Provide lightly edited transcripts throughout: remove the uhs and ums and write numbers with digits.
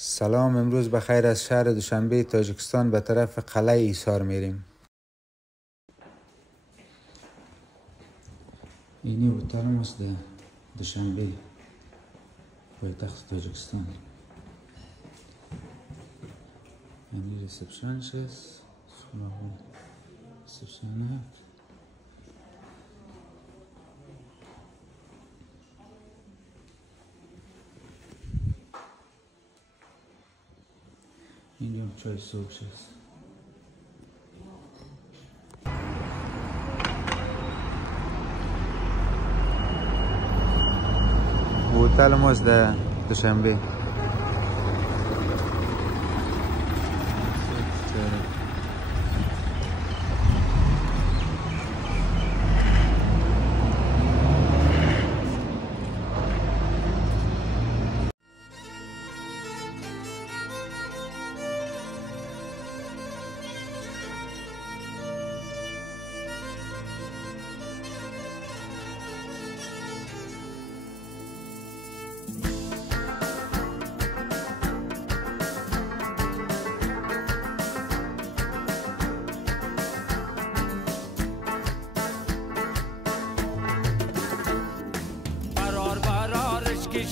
سلام. امروز به خیر از شهر دوشنبه تاجیکستان به طرف قلعه ایثار میریم. اینی هتل ماست در دوشنبه پایتخت تاجیکستان. یعنی ریسپشنش است. ریسپشن اینجا چای صبحش است. هتل ماست در دوشنبه.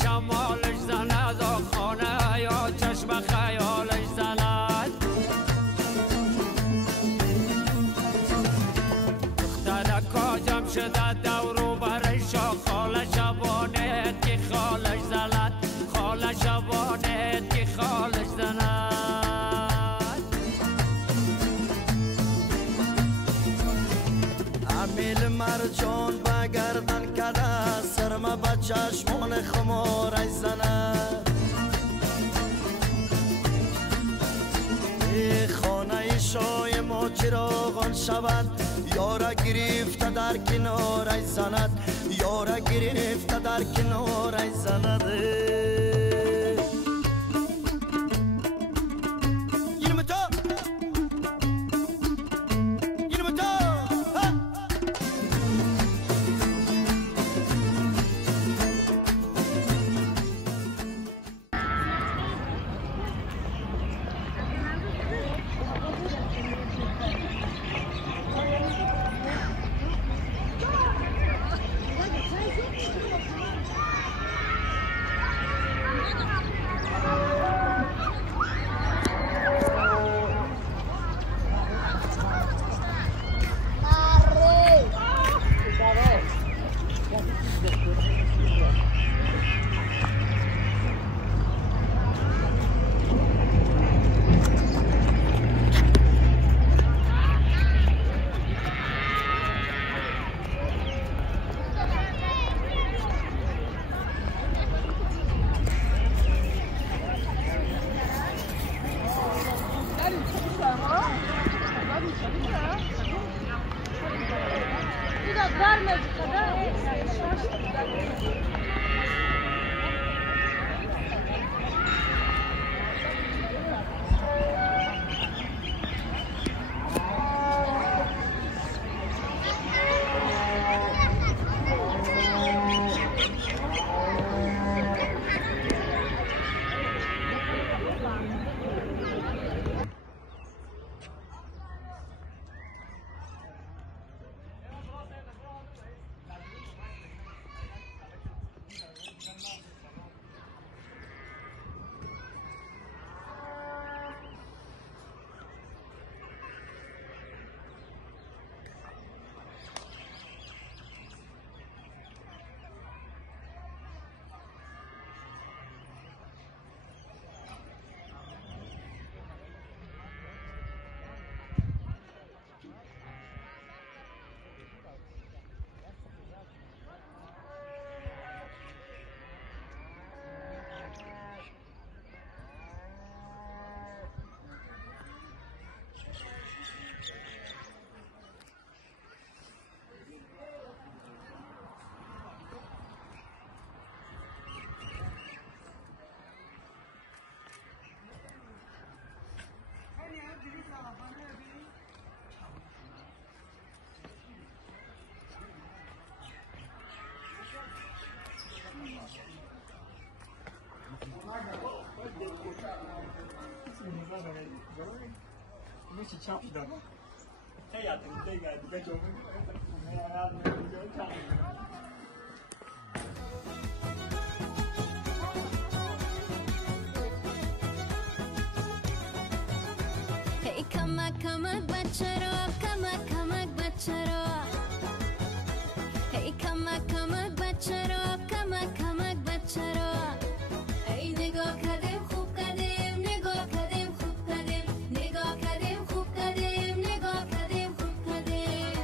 شمالش زند خانه یا چشم خیالش زند. دخترکا جمع شده دورو برش خاله شبانت که خالش زند. خاله شبانت که خالش زند. امیل مرجان بگردن کده سرما با چشمان خمارش زند. ای خانه شای ما چراغان شود یارا گرفته در کنارش زند. یارا گرفته در کنارش زند. Hey, kamak bacharo, kamak bacharo. Hey, kamak bacharo, kamak bacharo. Hey, nigah kadem khub kadem, nigah kadem khub kadem, nigah kadem khub kadem, nigah kadem khub kadem.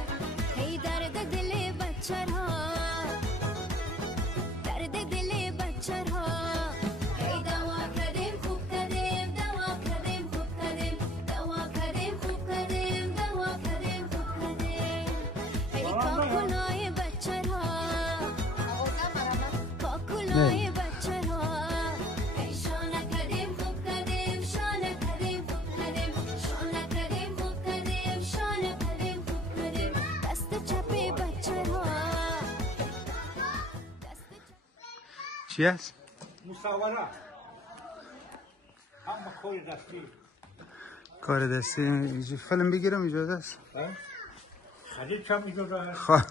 Hey, dard dile bacharo, dard dile bacharo. Hey, dawa kadem khub kadem, dawa kadem khub kadem, dawa kadem khub kadem, dawa kadem khub kadem. Hey, kakulay bacharo, kakulay bacharo. Hey, shona kadem khub kadem, shona kadem khub kadem, shona kadem khub kadem, shona kadem khub kadem. Dast chape bacharo, چی است؟ مصاوره هم کار دستی کار دستی اینجا فیلم بگیرم اجازه است؟ خرید چم اجازه هست خب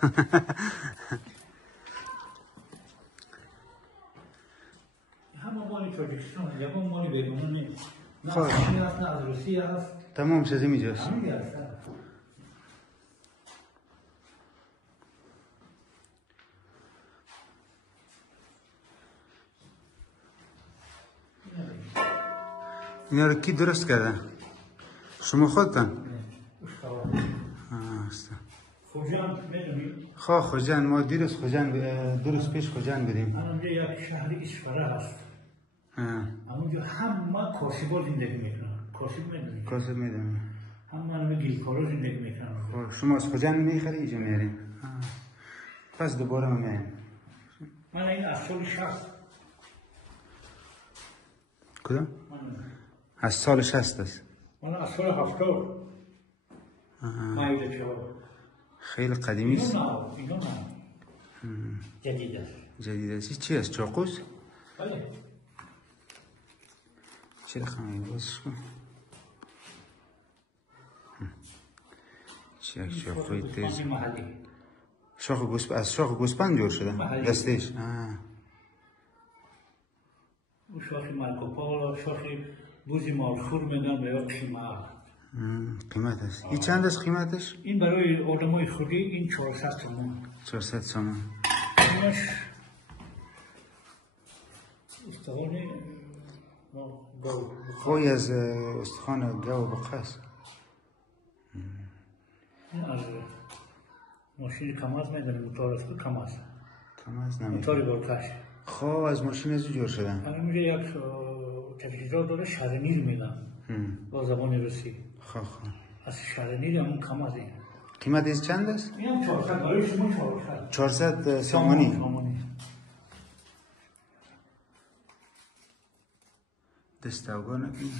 همه مالی تاجیکستان یکم مالی بیرون نیست نه خب. از چین هست نه از روسیه هست تمام شده اینجاست. همین هست اینا رو کی درست کرده؟ شما خودتان؟ است. خوجان میدونی خواه خوجان ما دیروز خوجان درست پیش خوجان بودیم. اونجا یک شهر اسفره هست اونجا همه کاسبا زندگی میکنن کاسب میدونی کاسب میدونم. همه همه گیلکارا زندگی میکنن خب شما از خوجان میخری اینجا میاریم. پس دوباره ما میاریم. من این از سال 60 کدام؟ از سال 60 است. من از سال 70 مایل چهار خیلی قدیمی است. اینو نه جدید است جدید است. این چی است؟ چاقوس؟ بله چی رقمی بازش کن؟ چی یک چاقوی تیز؟ محلی از شاخ گوسپند جور شده؟ محلی. دستش؟ او شاخ مالکوپالا شاخ بوزی مالخور میدن به یا قیمه قیمت است. این چند است قیمتش؟ این برای آدمای خودی این 400 تومان 400 تومان. اینش استخوان گاو خوی از استخوان گاو بقه است. این از ماشین کماز میدن موتور است کماز کماز نمیده. موتوری برکش خواه از ماشین از جور شدن. همینجا یک تجهیزات داره شرنیر میدن با زبان روسی خواه از شرنیر همون کماز این قیمت از چند است؟ این هم 400 برای شما 400 400 سامانی. دستاوگاه نکنی؟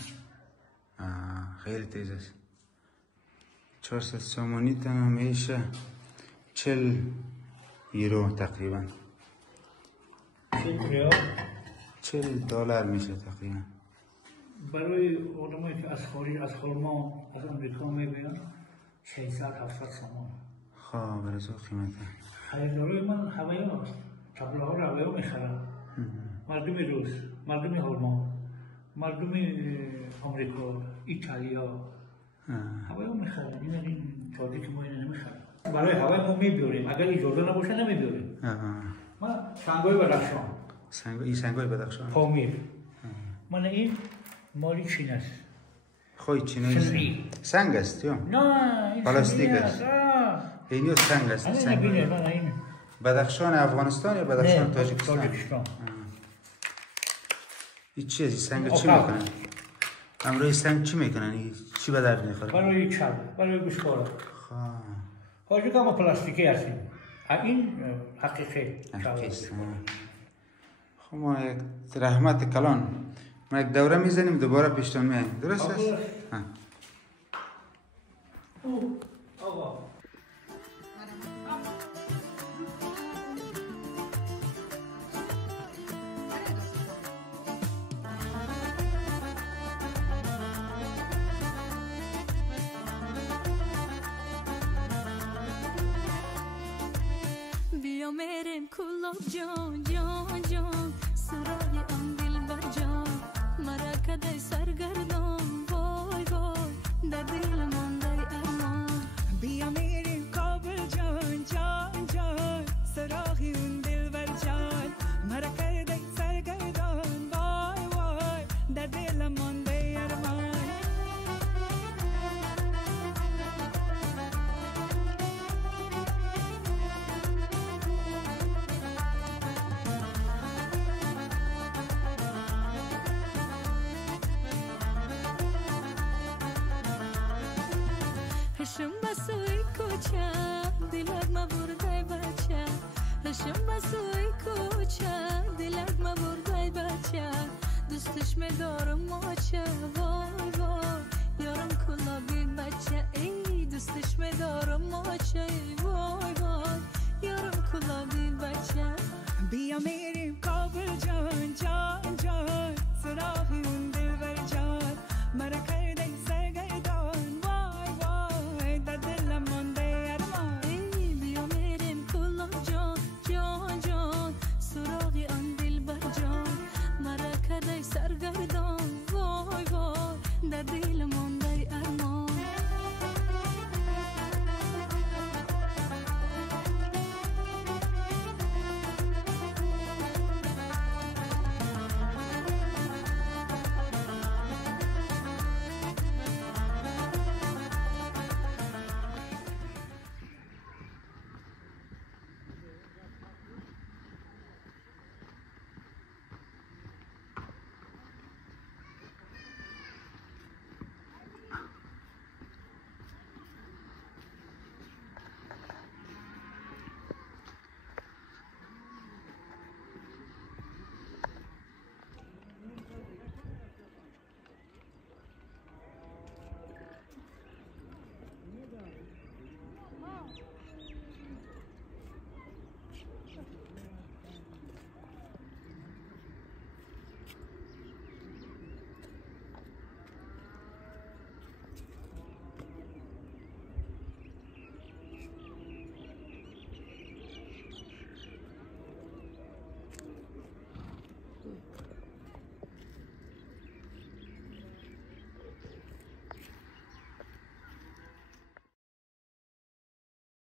خیلی تیز است. 400 سامانی تنها میشه 40 یورو تقریبا. 40 دلار میشه تقریبا. برای آدمایی که از خارج از خرما از امریکا میبینن 600 700 سامان خواه برای تو قیمته. خریدارای من هوایا تبله ها رو هوایا میخرن مردم روس مردم هرما مردم امریکا ایتالیا هوایا میخرن این تازی که ما اینه نمیخرن برای هوای ما میبیاریم اگر اجازه نباشه نمیبیاریم من سنگای بدخشان این سنگای بدخشان پامیر من این مالی چین است خوی چینایی سنگ است یا؟ نه این پلاستیک است. اینو سنگ است. سنگ بدخشان افغانستان یا بدخشان تاجیکستان؟ این چی از این سنگ چی میکنن؟ امروی سنگ چی میکنن؟ چی به درد میخوره؟ برای چرب برای گوشوارا حاجی که ما پلاستیکی هستیم این حقیقی خب ما یک رحمت کلان ما یک دوره میزنیم دوباره پیشتان میاییم درست است؟ آقا کاب جان جان جان سراغ آن دل بر جان مرا کدای سرگردان وای وای در دل مانده ارمان بیا میریم کابل جان جان جان سراغ اون دل بر جان مرا کدای سرگردان وای وای در دل مانده ارمان هشم بسوی کوچه دلت ما بردای بچه هشم بسوی کوچه دلت ما بردای بچه دوستش میدارم ماچه وای وای یارم کلا بیگ بچه ای دوستش میدارم ماچه وای وای یارم کلا بیگ بچه بیا میریم کابل جان جان جان